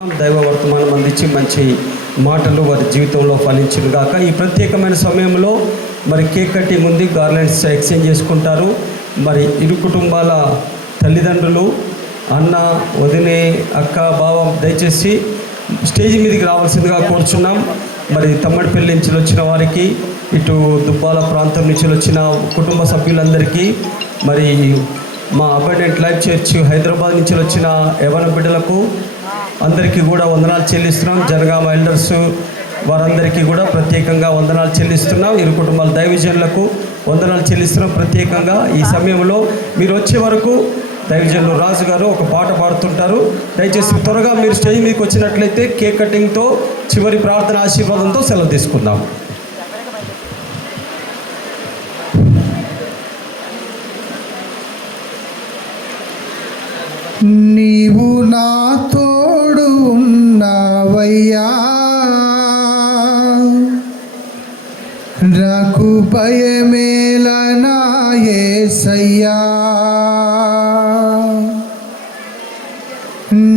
దైవ వర్తమానం అందించి మంచి మాటలు వారి జీవితంలో ఫలించును గాక. ఈ ప్రత్యేకమైన సమయంలో మరి కేక్ కటింగ్ ఉంది, గార్లెండ్స్ ఎక్స్చేంజ్ చేసుకుంటారు. మరి ఇరు కుటుంబాల తల్లిదండ్రులు, అన్న, వదినే, అక్క, బావ దయచేసి స్టేజ్ మీదకి రావాల్సిందిగా కోరుచున్నాం. మరి తమ్మడిపల్లి నుంచి వచ్చిన వారికి, ఇటు దుబ్బాల ప్రాంతం నుంచి వచ్చిన కుటుంబ సభ్యులందరికీ, మరి మా అబాండెంట్ లైఫ్ చర్చ్ హైదరాబాద్ నుంచి వచ్చిన యవన బిడ్డలకు అందరికీ కూడా వందనాలు చెల్లిస్తున్నాం. జనగామ ఎల్డర్స్ వారందరికీ కూడా ప్రత్యేకంగా వందనాలు చెల్లిస్తున్నాం. ఇరు కుటుంబాల దైవజనులకు వందనాలు చెల్లిస్తున్నాం. ప్రత్యేకంగా ఈ సమయంలో మీరు వచ్చే వరకు దైవజనులు రాజు గారు ఒక పాట పాడుతుంటారు. దయచేసి త్వరగా మీరు స్టేజ్ మీదకి వచ్చినట్లయితే కేక్ కటింగ్తో చివరి ప్రార్థన ఆశీర్వాదంతో సెలవు తీసుకుందాం. నీవు నా తోడు ఉన్నావయ్యా, నాకు భయమేలా నా యేసయ్యా.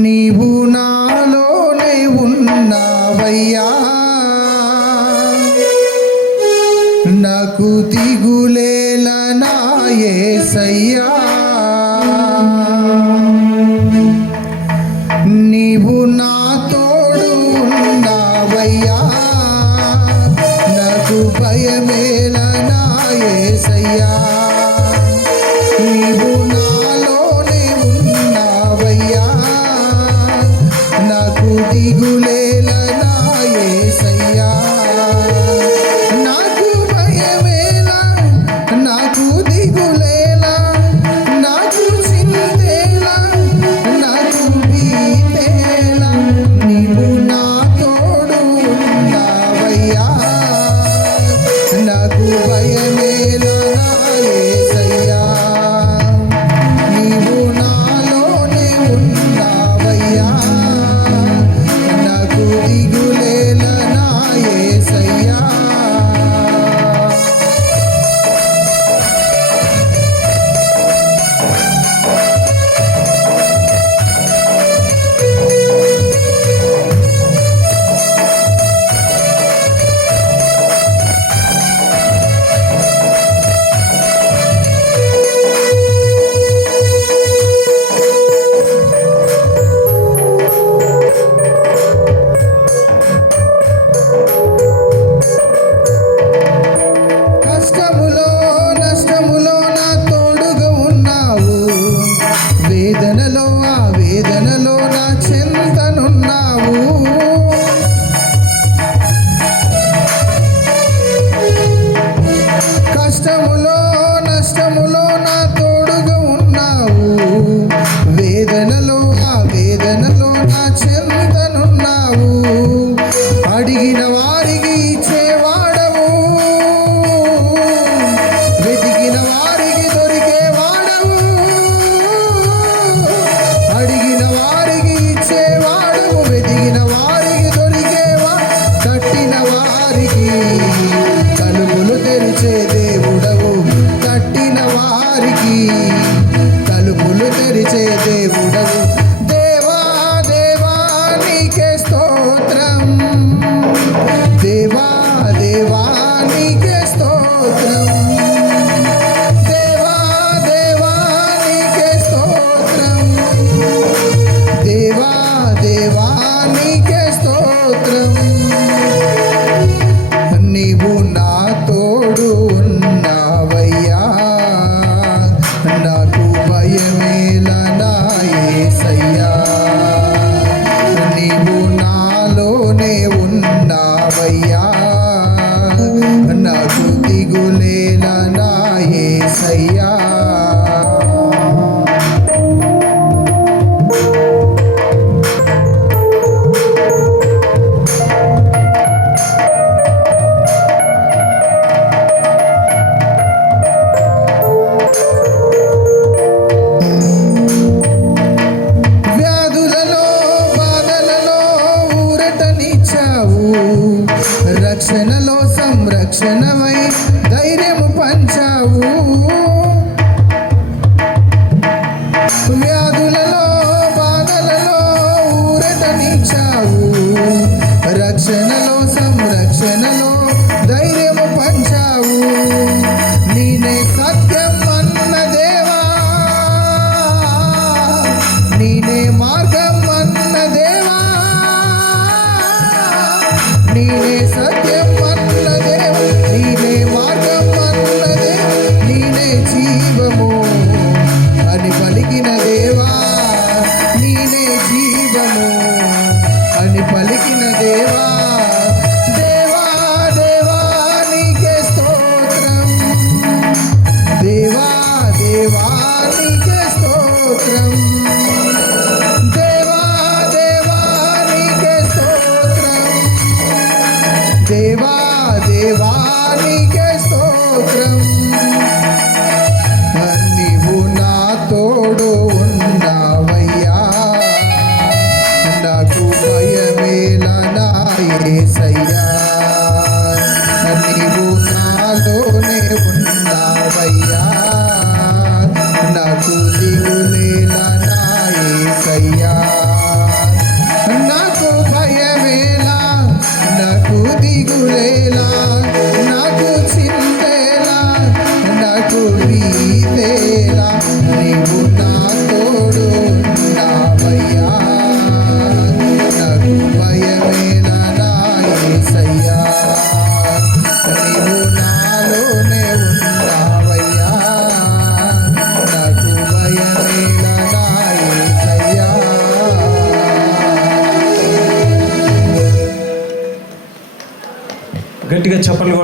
నీవు నాలోనే ఉన్నావయ్యా, నాకు దిగులేలా నా యేసయ్యా. నీవు నా తోడు ఉన్నావయ్యా, నాకు భయమేలా నా యేసయ్యా. నీవు నాలోనే ఉన్నావయ్యా, నాకు దిగులేలా నా యేసయ్యా. నాకు భయమేలా, నాకు దిగులేలా, నాకు చింతేలా, నాకు భీతేలా. నీవు నా తోడు ఉన్నావయ్యా, నాకు భయమేలా నా యేసయ్యా. నీవు నాలోనే ఉన్నావయ్యా, నాకు దిగులేలా నా యేసయ్యా. కష్టములో నష్టములో నా తోడుగా ఉన్నావు, వేదనలో ఆ వేదనలో నా చెంతనున్నావు. కష్టములో నష్టములో నా తోడుగా ఉన్నావు, వేదనలో ఆ వేదనలో నా చెంతనున్నావు. అడిగిన వారికి ఇచ్చేవాడవు, వెతికిన వారికి దొరికేవాడవు. అడిగిన వారికి ఇచ్చేవాడవు, వెతికిన వారికి దొరికేవా. తట్టిన వారికి తలుపులు తెరిచే దేవుడవు, తట్టిన వారికి తలుపులు తెరిచే దేవుడవు. దేవా దేవా నీకే స్తోత్రం, దేవా దేవా నీకే స్తోత్రం, దేవా దేవా నీకే స్తోత్రం, దేవా దేవా నీకే స్తోత్రం. నీవు నా తోడు ఉన్నావయ్యా, నాకు భయమేలా నా యేసయ్యా. నీవు నాలోనే ఉన్నావయ్యా, నాకు దిగులేలా నా యేసయ్యా. వ్యాధులలో బాధలలో ఊరటనిచ్చావు, రక్షణలో సంరక్షణమై ధైర్యము పంచావు. వ్యాధులలో బాధలలో ఊరటనిచ్చావు, రక్షణలో సంరక్షణలో ధైర్యము పంచావు. నీనే సత్యం అన్న దేవా, నీనే మార్గం అన్న దేవా, నీనే సత్యం అన్న దేవా, నీనే మార్గం అన్న దేవా, నీనే జీవము అని పలికిన దేవా, నీనే జీవము అని పలికిన దేవా. దేవా దేవా నీకే స్తోత్రం, దేవా దేవా నీకే స్తోత్రం, దేవా దేవా నీకే స్తోత్రం, దేవా దేవా నీకే స్తోత్రం. నీవు నా తోడు ఉన్నావయ్యా, నాకు భయమేలా నా యేసయ్యా. నీవు నాలోనే ఉన్నావయ్యా, నాకు దిగులేలా నా యేసయ్యా. నాకు భయమేలా, నాకు దిగులేలా, నాకు చింతేలా, నాకు భీతేలా, నీవు నా తోడు ఉన్నావయ్యా, నాకు భయమేలా నా యేసయ్యా. నీవు నాలోనే ఉన్నావయ్యా, నాకు భయమేలా నా యేసయ్యా. గట్టిగా చప్పట్లు కొడదాం.